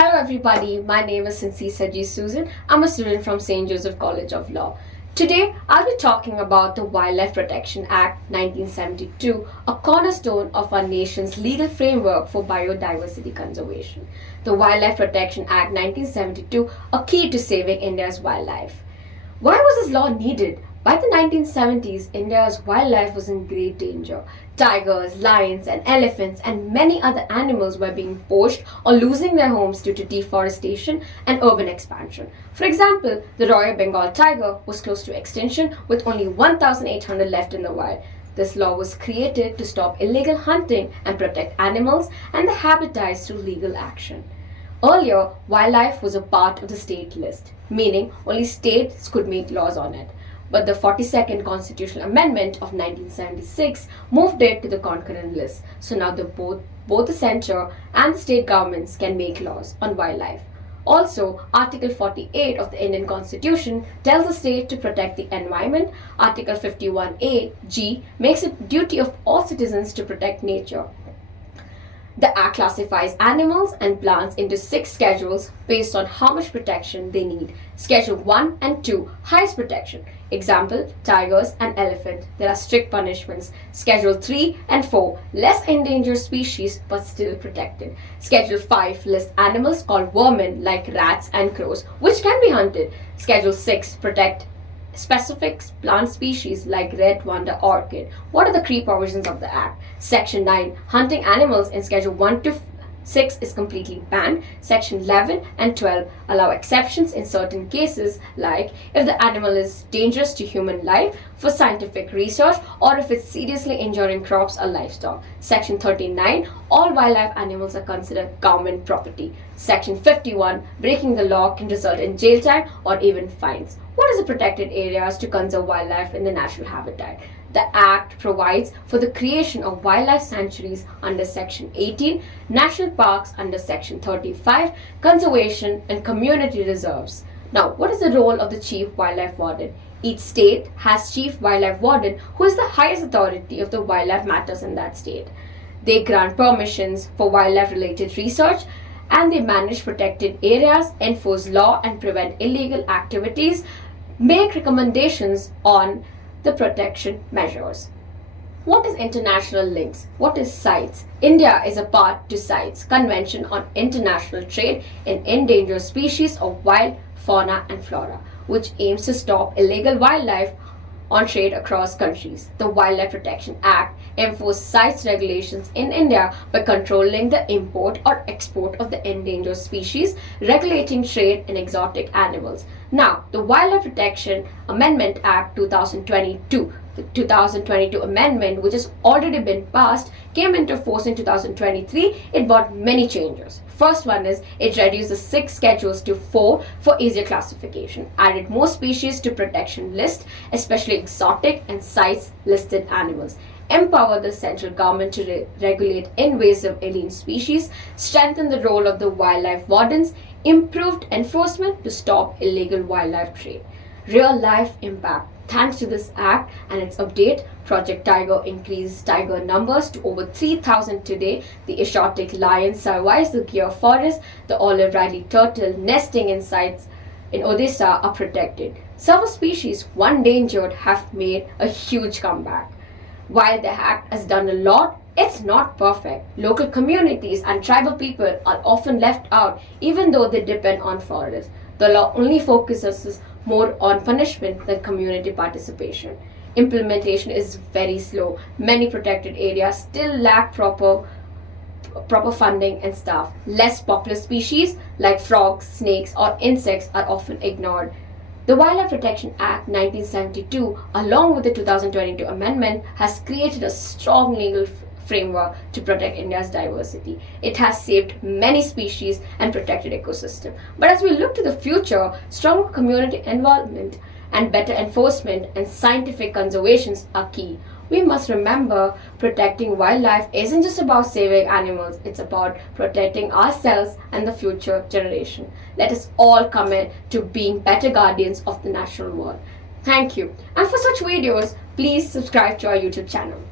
Hello everybody, my name is Sinsi Saji Susan. I'm a student from St. Joseph College of Law. Today, I'll be talking about the Wildlife Protection Act 1972, a cornerstone of our nation's legal framework for biodiversity conservation. The Wildlife Protection Act 1972, a key to saving India's wildlife. Why was this law needed? By the 1970s, India's wildlife was in great danger. Tigers, lions, and elephants, and many other animals were being poached or losing their homes due to deforestation and urban expansion. For example, the Royal Bengal tiger was close to extinction with only 1,800 left in the wild. This law was created to stop illegal hunting and protect animals and their habitats through legal action. Earlier, wildlife was a part of the state list, meaning only states could make laws on it. But the 42nd Constitutional Amendment of 1976 moved it to the concurrent list. So now both the center and the state governments can make laws on wildlife. Also, Article 48 of the Indian Constitution tells the state to protect the environment. Article 51A(g) makes it duty of all citizens to protect nature. The Act classifies animals and plants into 6 schedules based on how much protection they need. Schedule 1 and 2, highest protection. Example, tigers and elephant. There are strict punishments. Schedule 3 and 4, less endangered species but still protected. Schedule 5 lists animals called vermin like rats and crows, which can be hunted. Schedule 6 protect specific plant species like red wonder orchid. What are the key provisions of the Act? Section 9, hunting animals in Schedule 1 to 6 is completely banned. Section 11 and 12 allow exceptions in certain cases, like if the animal is dangerous to human life for scientific research or if it's seriously injuring crops or livestock. Section 39, all wildlife animals are considered government property. Section 51, breaking the law can result in jail time or even fines. What is the protected areas to conserve wildlife in the natural habitat? The Act provides for the creation of wildlife sanctuaries under Section 18, national parks under Section 35, conservation and community reserves. Now, what is the role of the Chief Wildlife Warden? Each state has Chief Wildlife Warden, who is the highest authority of the wildlife matters in that state. They grant permissions for wildlife-related research, and they manage protected areas, enforce law and prevent illegal activities, make recommendations on the protection measures. What is international links? What is CITES? India is a part to CITES, Convention on International Trade in Endangered Species of Wild Fauna and Flora, which aims to stop illegal wildlife on trade across countries. The Wildlife Protection Act enforces CITES regulations in India by controlling the import or export of the endangered species, regulating trade in exotic animals. Now, the Wildlife Protection Amendment Act 2022, the 2022 amendment, which has already been passed, came into force in 2023. It brought many changes. First one is it reduced the 6 schedules to 4 for easier classification, added more species to protection list, especially exotic and CITES listed animals, empower the central government to regulate invasive alien species, strengthen the role of the wildlife wardens, improved enforcement to stop illegal wildlife trade. Real life impact. Thanks to this act and its update, Project Tiger increased tiger numbers to over 3,000 today. The exotic lion survives the Gir forest. The olive ridley turtle nesting in sites in Odisha are protected. Several species, once endangered, have made a huge comeback. While the act has done a lot, it's not perfect. Local communities and tribal people are often left out even though they depend on forests. The law only focuses more on punishment than community participation. Implementation is very slow. Many protected areas still lack proper funding and staff. Less popular species like frogs, snakes, or insects are often ignored. The Wildlife Protection Act 1972, along with the 2022 amendment, has created a strong legal framework to protect India's diversity. It has saved many species and protected ecosystem. But as we look to the future, stronger community involvement and better enforcement and scientific conservations are key. We must remember protecting wildlife isn't just about saving animals, it's about protecting ourselves and the future generation. Let us all commit to being better guardians of the natural world. Thank you. And for such videos, please subscribe to our YouTube channel.